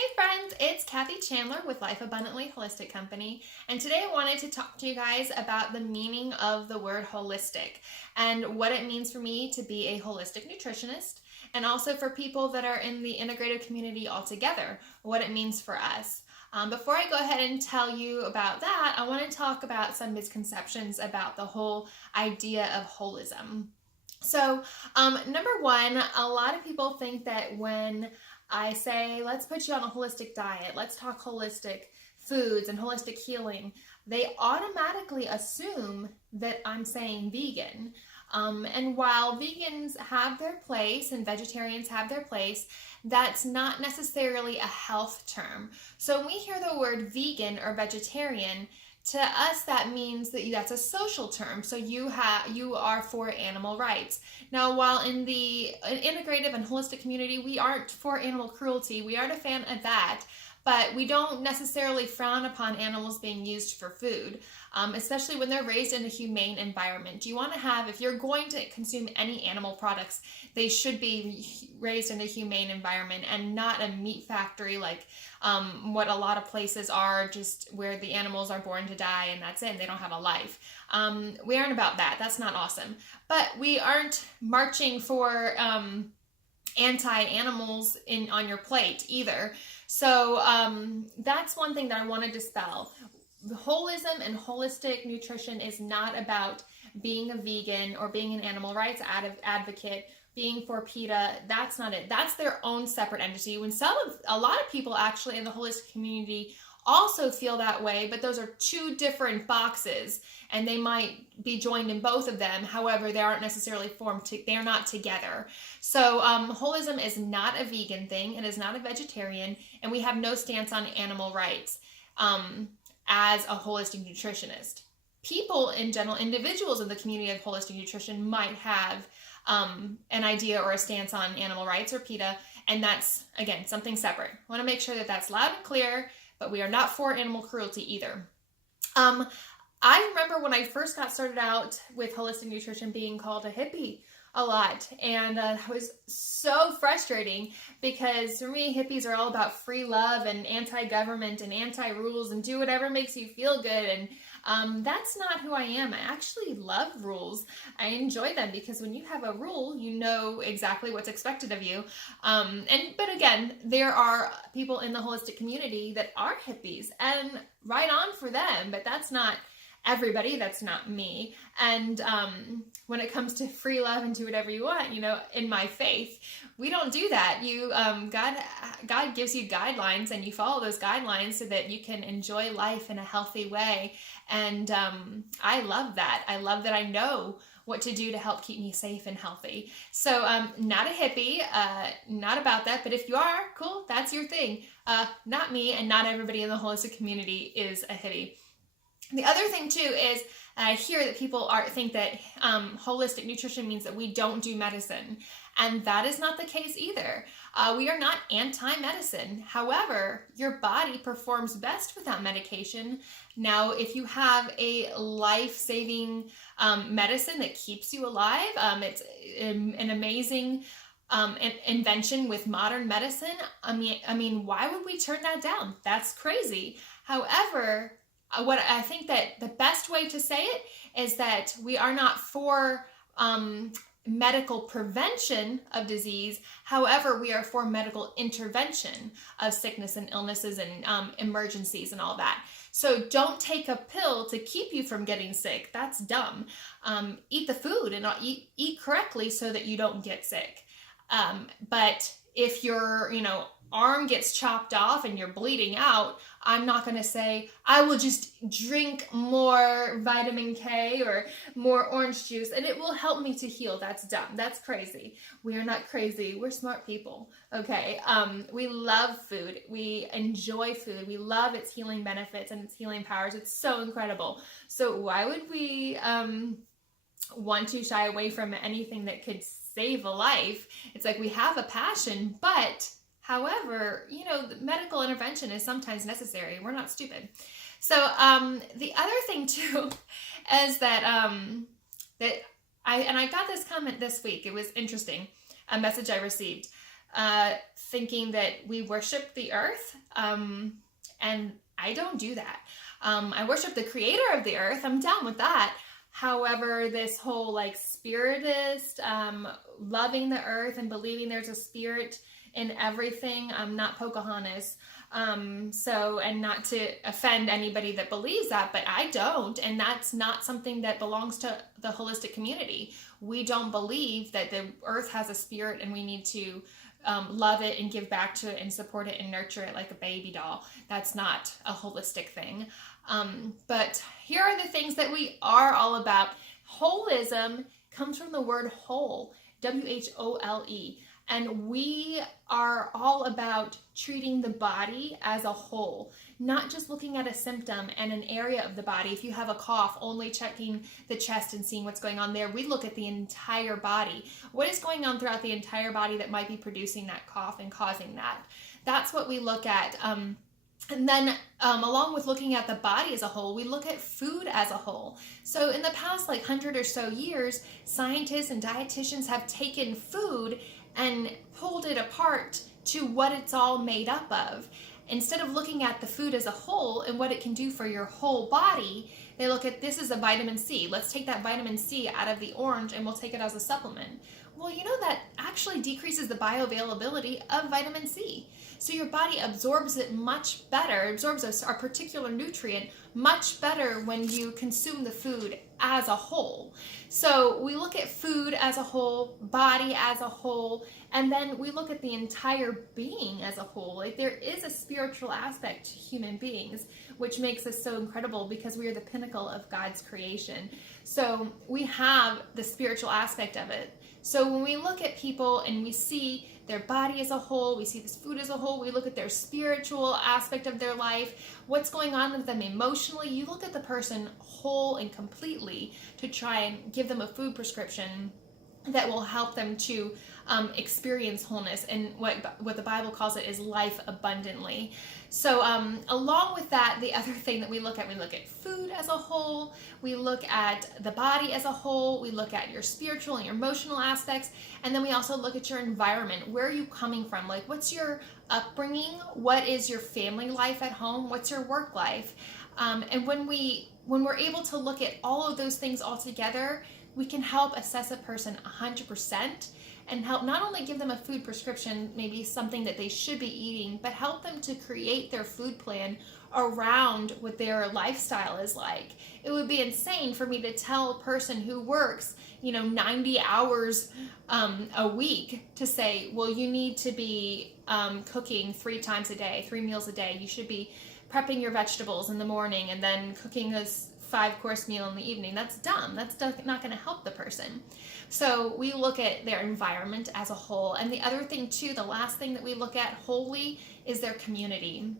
Hey friends, it's Kathy Chandler with Life Abundantly Holistic Company, and today I wanted to talk to you guys about the meaning of the word holistic and what it means for me to be a holistic nutritionist, and also for people that are in the integrative community altogether, what it means for us. Before I go ahead and tell you about that, I want to talk about some misconceptions about the whole idea of holism. So, number one, a lot of people think that when I say, let's put you on a holistic diet, let's talk holistic foods and holistic healing, they automatically assume that I'm saying vegan. And while vegans have their place and vegetarians have their place, that's not necessarily a health term. So when we hear the word vegan or vegetarian, to us that means that that's a social term. So you are for animal rights. Now, while in the integrative and holistic community, we aren't for animal cruelty, we aren't a fan of that, but we don't necessarily frown upon animals being used for food, especially when they're raised in a humane environment. You want to have, if you're going to consume any animal products, they should be raised in a humane environment and not a meat factory like what a lot of places are, just where the animals are born to die and that's it, they don't have a life. We aren't about that. That's not awesome. But we aren't marching for anti-animals on your plate either. So that's one thing that I want to dispel. Holism and holistic nutrition is not about being a vegan or being an animal rights advocate, being for PETA. That's not it. That's their own separate entity. When a lot of people actually in the holistic community also feel that way, but those are two different boxes and they might be joined in both of them. However, they aren't necessarily they're not together. So holism is not a vegan thing. It is not a vegetarian, and we have no stance on animal rights as a holistic nutritionist. People in general, individuals in the community of holistic nutrition might have an idea or a stance on animal rights or PETA, and that's, again, something separate. I want to make sure that that's loud and clear, but we are not for animal cruelty either. I remember when I first got started out with holistic nutrition being called a hippie a lot, and that was so frustrating because for me, hippies are all about free love and anti-government and anti-rules and do whatever makes you feel good, and that's not who I am. I actually love rules. I enjoy them because when you have a rule, you know exactly what's expected of you. But again, there are people in the holistic community that are hippies, and right on for them, but that's not everybody. That's not me. And when it comes to free love and do whatever you want, in my faith, we don't do that. God gives you guidelines, and you follow those guidelines so that you can enjoy life in a healthy way. And I love that. I love that I know what to do to help keep me safe and healthy. So not a hippie, not about that. But if you are, cool, that's your thing. Not me, and not everybody in the holistic community is a hippie. The other thing too is I hear that people think that holistic nutrition means that we don't do medicine, and that is not the case either. We are not anti-medicine. However, your body performs best without medication. Now, if you have a life-saving medicine that keeps you alive, it's an amazing invention with modern medicine. I mean, why would we turn that down? That's crazy. However, what I think that the best way to say it is that we are not for medical prevention of disease. However, we are for medical intervention of sickness and illnesses and emergencies and all that. So don't take a pill to keep you from getting sick. That's dumb. Eat the food and eat correctly so that you don't get sick. But if your arm gets chopped off and you're bleeding out, I'm not going to say, I will just drink more vitamin K or more orange juice and it will help me to heal. That's dumb. That's crazy. We are not crazy. We're smart people. Okay. We love food. We enjoy food. We love its healing benefits and its healing powers. It's so incredible. So why would we want to shy away from anything that could save a life? It's like we have a passion, but however, medical intervention is sometimes necessary. We're not stupid. So the other thing too is that I got this comment this week. It was interesting, a message I received. thinking that we worship the earth, and I don't do that. I worship the creator of the earth. I'm down with that. However, this whole like spiritist, loving the earth and believing there's a spirit in everything, I'm not Pocahontas. And not to offend anybody that believes that, but I don't, and that's not something that belongs to the holistic community. We don't believe that the earth has a spirit and we need to love it and give back to it and support it and nurture it like a baby doll. That's not a holistic thing. But here are the things that we are all about. Holism comes from the word whole, W-H-O-L-E. And we are all about treating the body as a whole, not just looking at a symptom and an area of the body. If you have a cough, only checking the chest and seeing what's going on there. We look at the entire body. What is going on throughout the entire body that might be producing that cough and causing that? That's what we look at. And then along with looking at the body as a whole, we look at food as a whole. So in the past 100 or so years, scientists and dietitians have taken food and pulled it apart to what it's all made up of. Instead of looking at the food as a whole and what it can do for your whole body, they look at this as a vitamin C. Let's take that vitamin C out of the orange and we'll take it as a supplement. Well, you know that actually decreases the bioavailability of vitamin C. So your body absorbs it much better, absorbs a particular nutrient much better when you consume the food as a whole. So we look at food as a whole, body as a whole, and then we look at the entire being as a whole. Like there is a spiritual aspect to human beings, which makes us so incredible because we are the pinnacle of God's creation. So we have the spiritual aspect of it. So when we look at people and we see their body as a whole, we see this food as a whole, we look at their spiritual aspect of their life, what's going on with them emotionally, you look at the person whole and completely to try and give them a food prescription that will help them to experience wholeness, and what the Bible calls it is life abundantly. So along with that, the other thing that we look at food as a whole, we look at the body as a whole, we look at your spiritual and your emotional aspects, and then we also look at your environment. Where are you coming from? Like, what's your upbringing? What is your family life at home? What's your work life? And when we're able to look at all of those things all together, we can help assess a person 100% and help not only give them a food prescription, maybe something that they should be eating, but help them to create their food plan around what their lifestyle is like. It would be insane for me to tell a person who works, 90 hours a week to say, well, you need to be cooking 3 times a day, 3 meals a day. You should be prepping your vegetables in the morning and then cooking this 5-course meal in the evening. That's dumb. That's not going to help the person. So we look at their environment as a whole. And the other thing too, the last thing that we look at wholly is their community.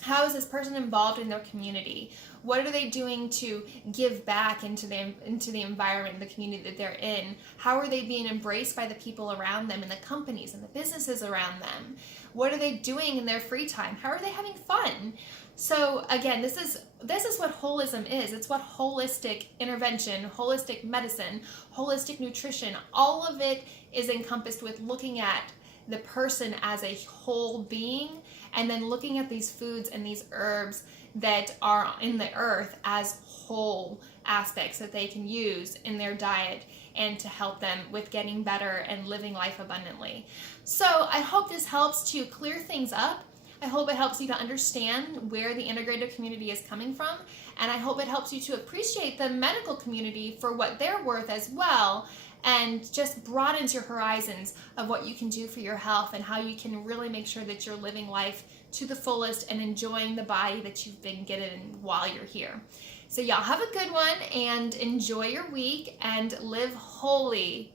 How is this person involved in their community? What are they doing to give back into the environment, the community that they're in? How are they being embraced by the people around them and the companies and the businesses around them? What are they doing in their free time? How are they having fun? So again, this is what holism is. It's what holistic intervention, holistic medicine, holistic nutrition, all of it is encompassed with looking at the person as a whole being, and then looking at these foods and these herbs that are in the earth as whole aspects that they can use in their diet and to help them with getting better and living life abundantly. So I hope this helps to clear things up. I hope it helps you to understand where the integrative community is coming from, and I hope it helps you to appreciate the medical community for what they're worth as well, and just broadens your horizons of what you can do for your health and how you can really make sure that you're living life to the fullest and enjoying the body that you've been given while you're here. So y'all have a good one and enjoy your week and live wholly.